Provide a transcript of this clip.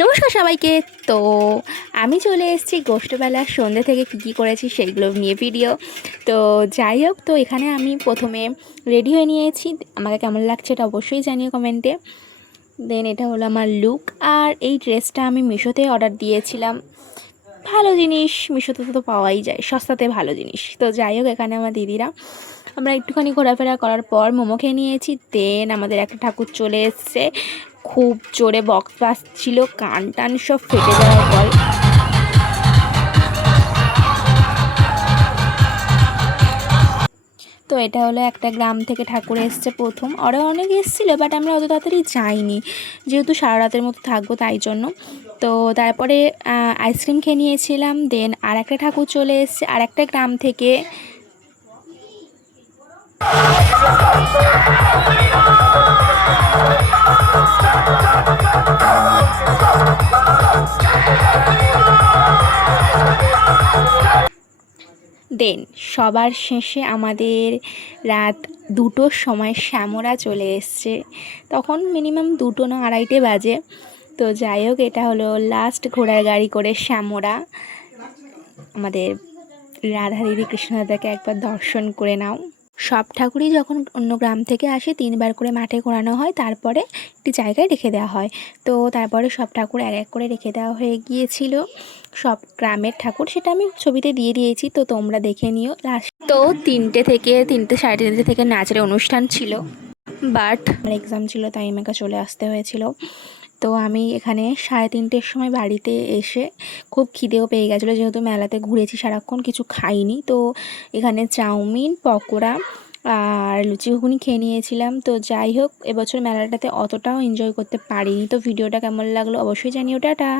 নমস্কার সবাইকে। তো আমি চলে এসেছি গোষ্ঠবেলার সন্ধ্যে থেকে কী করেছি সেইগুলো নিয়ে ভিডিও। তো যাই হোক, তো এখানে আমি প্রথমে রেডি হয়ে নিয়েছি। আমাকে কেমন লাগছে এটা অবশ্যই জানিও কমেন্টে। দেন এটা হলো আমার লুক। আর এই ড্রেসটা আমি মিশোতে অর্ডার দিয়েছিলাম। ভালো জিনিস মিশোতে তো পাওয়াই যায়, সস্তাতে ভালো জিনিস। তো যাই হোক, এখানে আমার দিদিরা আমরা একটুখানি ঘোরাফেরা করার পর মোমো খেয়ে নিয়েছি। দেন আমাদের একটা ঠাকুর চলে এসছে, খুব জোরে বক্স বাজছিল, কান টান সব ফেটে যাওয়ার পর। তো এটা হলো একটা গ্রাম থেকে ঠাকুর এসছে প্রথম। ওরা অনেক এসেছিলো, বাট আমরা অত তাড়াতাড়ি যাইনি, যেহেতু সারা রাতের মতো থাকবো তাই জন্য। তো তারপরে আইসক্রিম খেয়ে নিয়েছিলাম। দেন আর একটা ঠাকুর চলে এসছে আর একটা গ্রাম থেকে। দেন সবার শেষে আমাদের রাত 2টোর সময় শ্যামরা চলে এসছে। তখন মিনিমাম 2টো না 2:30 বাজে। তো যাই হোক, এটা হলো লাস্ট ঘোড়ার গাড়ি করে শ্যামরা। আমাদের রাধা দিদি কৃষ্ণদাদাকে একবার দর্শন করে নাও। সব ঠাকুরই যখন অন্য গ্রাম থেকে আসে 3বার করে মাঠে ঘোরানো হয়, তারপরে একটি জায়গায় রেখে দেওয়া হয়। তো তারপরে সব ঠাকুর এক এক করে রেখে দেওয়া হয়ে গিয়েছিল, সব গ্রামের ঠাকুর। সেটা আমি ছবিতে দিয়ে দিয়েছি, তো তোমরা দেখে নিও। লাস্ট তো 3টে থেকে 3টে, 3:30 থেকে নাচের অনুষ্ঠান ছিল, বাট আমার এক্সাম ছিল তাই আমাকে চলে আসতে হয়েছিল। তো আমি এখানে 3:30টের সময় বাড়িতে এসে খুব খিদেও পেয়ে গেছিলো, যেহেতু মেলাতে ঘুরেছি সারাক্ষণ, কিছু খাইনি। তো এখানে চাউমিন, পকোড়া আর লুচি ঘুগনি খেয়ে নিয়েছিলাম। তো যাই হোক, এবছর মেলাটাতে অতটাও এনজয় করতে পারিনি। তো ভিডিওটা কেমন লাগলো অবশ্যই জানিও। টাটা।